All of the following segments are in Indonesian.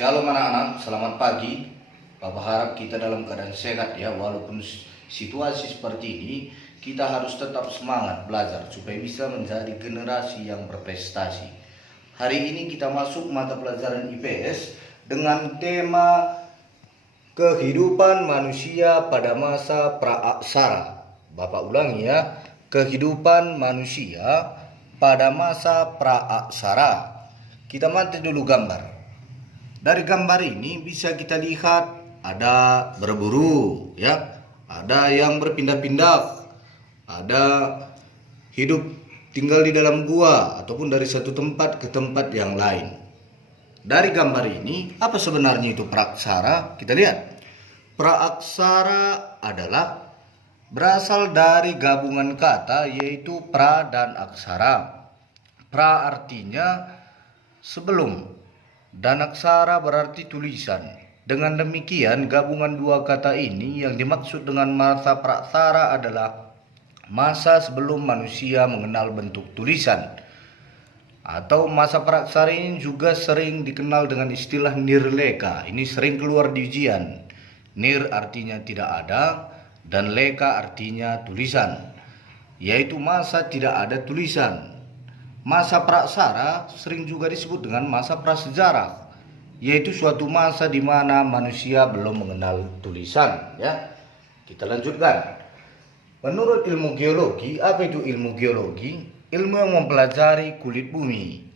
Shalom anak-anak, selamat pagi. Bapak harap kita dalam keadaan sehat ya. Walaupun situasi seperti ini, kita harus tetap semangat belajar supaya bisa menjadi generasi yang berprestasi. Hari ini kita masuk mata pelajaran IPS dengan tema kehidupan manusia pada masa praaksara. Bapak ulangi ya, kehidupan manusia pada masa praaksara. Kita mati dulu gambar. Dari gambar ini bisa kita lihat ada berburu ya, ada yang berpindah-pindah, ada hidup tinggal di dalam gua ataupun dari satu tempat ke tempat yang lain. Dari gambar ini apa sebenarnya itu praaksara? Kita lihat. Praaksara adalah berasal dari gabungan kata yaitu pra dan aksara. Pra artinya sebelum dan aksara berarti tulisan. Dengan demikian gabungan dua kata ini yang dimaksud dengan masa praaksara adalah masa sebelum manusia mengenal bentuk tulisan. Atau masa praaksara ini juga sering dikenal dengan istilah nirleka. Ini sering keluar di ujian. Nir artinya tidak ada dan leka artinya tulisan, yaitu masa tidak ada tulisan. Masa praaksara sering juga disebut dengan masa prasejarah, yaitu suatu masa di mana manusia belum mengenal tulisan. Ya, kita lanjutkan. Menurut ilmu geologi, apa itu ilmu geologi? Ilmu yang mempelajari kulit bumi.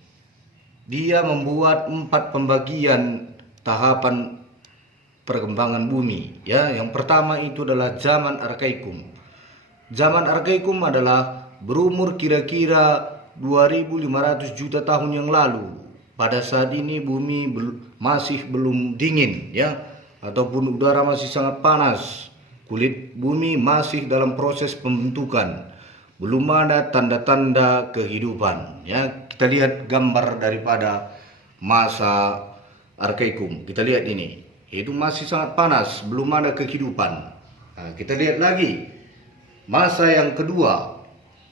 Dia membuat 4 pembagian tahapan perkembangan bumi. Ya, yang pertama itu adalah zaman arkaikum. Zaman arkaikum adalah berumur kira-kira 2.500 juta tahun yang lalu. Pada saat ini bumi masih belum dingin ya, ataupun udara masih sangat panas. Kulit bumi masih dalam proses pembentukan. Belum ada tanda-tanda kehidupan ya. Kita lihat gambar daripada masa arkaikum. Kita lihat ini. Itu masih sangat panas, belum ada kehidupan. Nah, kita lihat lagi masa yang kedua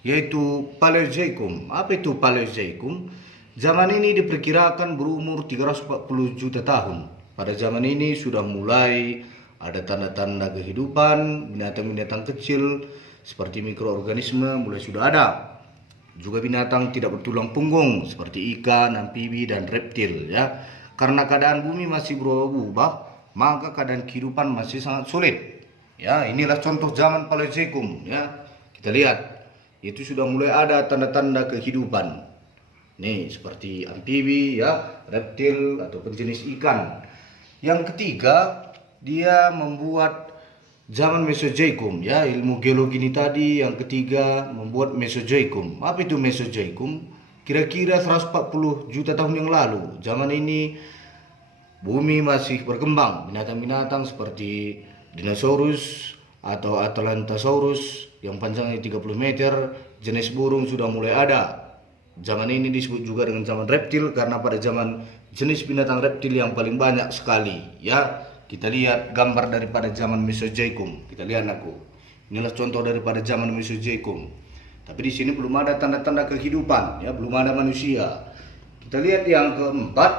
yaitu Paleozoikum. Apa itu Paleozoikum? Zaman ini diperkirakan berumur 340 juta tahun. Pada zaman ini sudah mulai ada tanda-tanda kehidupan, binatang-binatang kecil seperti mikroorganisme mulai sudah ada. Juga binatang tidak bertulang punggung seperti ikan, amfibi dan reptil ya. Karena keadaan bumi masih berubah-ubah, maka keadaan kehidupan masih sangat sulit. Ya, inilah contoh zaman Paleozoikum ya. Kita lihat itu sudah mulai ada tanda-tanda kehidupan. Nih, seperti amfibi ya, reptil ataupun jenis ikan. Yang ketiga, dia membuat zaman Mesozoikum ya, ilmu geologi ini tadi yang ketiga membuat Mesozoikum. Apa itu Mesozoikum? Kira-kira 140 juta tahun yang lalu. Zaman ini bumi masih berkembang, binatang-binatang seperti dinosaurus atau Atlantosaurus yang panjangnya 30 meter, jenis burung sudah mulai ada. Zaman ini disebut juga dengan zaman reptil karena pada zaman jenis binatang reptil yang paling banyak sekali. Ya, kita lihat gambar daripada zaman Mesozoikum. Kita lihat aku. Inilah contoh daripada zaman Mesozoikum. Tapi di sini belum ada tanda-tanda kehidupan, ya, belum ada manusia. Kita lihat yang keempat.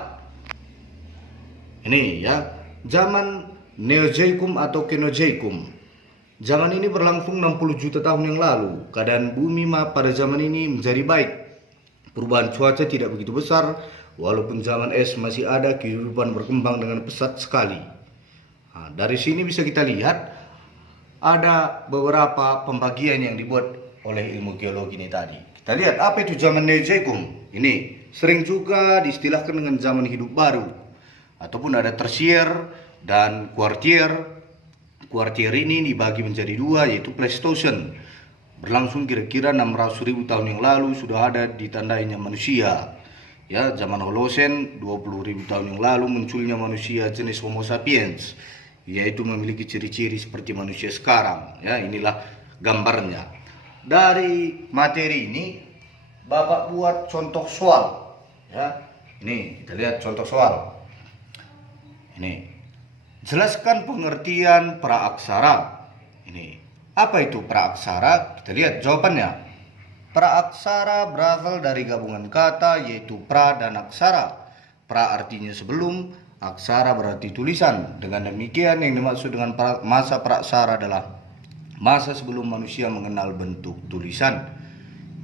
Ini ya, zaman Neozoikum atau Kenozoikum. Zaman ini berlangsung 60 juta tahun yang lalu. Keadaan bumi pada zaman ini menjadi baik. Perubahan cuaca tidak begitu besar. Walaupun zaman es masih ada, kehidupan berkembang dengan pesat sekali. Nah, dari sini bisa kita lihat ada beberapa pembagian yang dibuat oleh ilmu geologi ini tadi. Kita lihat apa itu zaman Neozoikum. Ini sering juga diistilahkan dengan zaman hidup baru. Ataupun ada tersier dan kuartier. Kuartier ini dibagi menjadi dua, yaitu Pleistocene. Berlangsung kira-kira 600.000 tahun yang lalu, sudah ada ditandainya manusia. Ya, zaman Holocene 20.000 tahun yang lalu munculnya manusia jenis Homo sapiens, yaitu memiliki ciri-ciri seperti manusia sekarang. Ya, inilah gambarnya. Dari materi ini Bapak buat contoh soal. Ya, ini kita lihat contoh soal. Ini. Jelaskan pengertian praaksara. Ini, apa itu praaksara? Kita lihat jawabannya. Praaksara berasal dari gabungan kata yaitu pra dan aksara. pra artinya sebelum, aksara berarti tulisan. Dengan demikian yang dimaksud dengan masa praksara adalah masa sebelum manusia mengenal bentuk tulisan.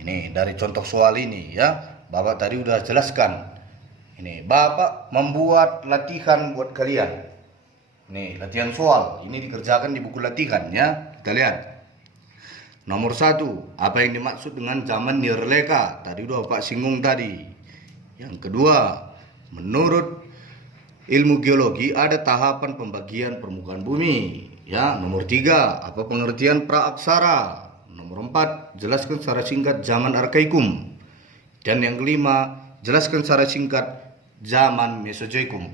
Ini dari contoh soal ini ya, Bapak tadi udah jelaskan. Ini Bapak membuat latihan buat kalian. Nih latihan soal, ini dikerjakan di buku latihan ya. Kita lihat. Nomor 1, apa yang dimaksud dengan zaman nirleka? Tadi udah Bapak singgung tadi. Yang kedua, menurut ilmu geologi ada tahapan pembagian permukaan bumi. Ya, nomor 3, apa pengertian praaksara? Nomor 4, jelaskan secara singkat zaman arkaikum. Dan yang kelima, jelaskan secara singkat zaman mesozoikum.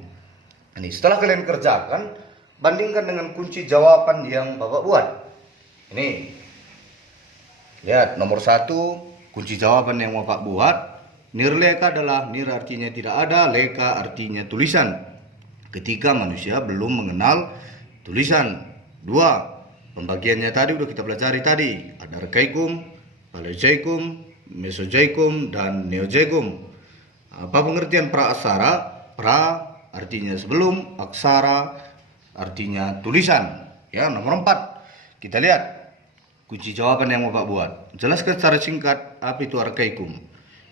Ini setelah kalian kerjakan, bandingkan dengan kunci jawaban yang Bapak buat. Ini lihat nomor 1, kunci jawaban yang Bapak buat. Nirleka adalah nir artinya tidak ada, leka artinya tulisan. Ketika manusia belum mengenal tulisan. 2, pembagiannya tadi udah kita pelajari tadi. Ada arkaikum, paleozoikum, mesozoikum, dan neozoikum. Apa pengertian praaksara? Pra artinya sebelum, aksara artinya tulisan. Ya, nomor 4. Kita lihat kunci jawaban yang Bapak buat. Jelaskan secara singkat apa itu arkaikum.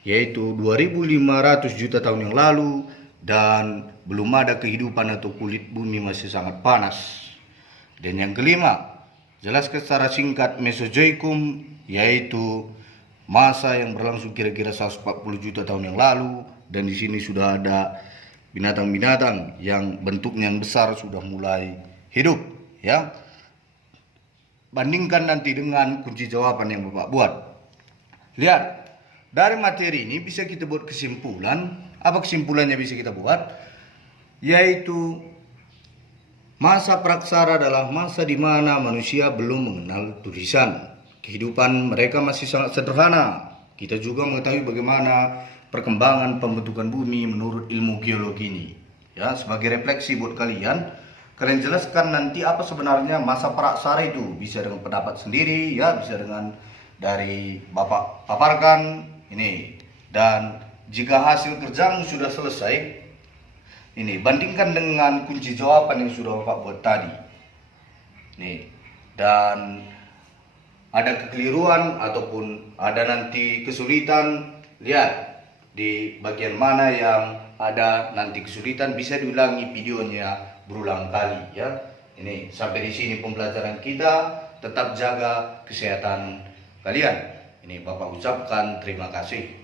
Yaitu 2500 juta tahun yang lalu dan belum ada kehidupan atau kulit bumi masih sangat panas. Dan yang kelima, jelaskan secara singkat mesozoikum, yaitu masa yang berlangsung kira-kira 140 juta tahun yang lalu, dan di sini sudah ada binatang-binatang yang bentuknya yang besar sudah mulai hidup ya. Bandingkan nanti dengan kunci jawaban yang Bapak buat. Lihat, dari materi ini bisa kita buat kesimpulan. Apa kesimpulannya bisa kita buat? Yaitu masa praksara adalah masa di mana manusia belum mengenal tulisan. Kehidupan mereka masih sangat sederhana. Kita juga mengetahui bagaimana perkembangan pembentukan bumi menurut ilmu geologi ini. Ya, sebagai refleksi buat kalian jelaskan nanti apa sebenarnya masa praksara itu. Bisa dengan pendapat sendiri ya, bisa dengan dari Bapak paparkan ini. Dan jika hasil kerjamu sudah selesai, ini bandingkan dengan kunci jawaban yang sudah Bapak buat tadi. Nih, dan ada kekeliruan ataupun ada nanti kesulitan, lihat di bagian mana yang ada nanti kesulitan, bisa diulangi videonya berulang kali ya. Ini sampai di sini pembelajaran kita. Tetap jaga kesehatan kalian. Ini Bapak ucapkan terima kasih.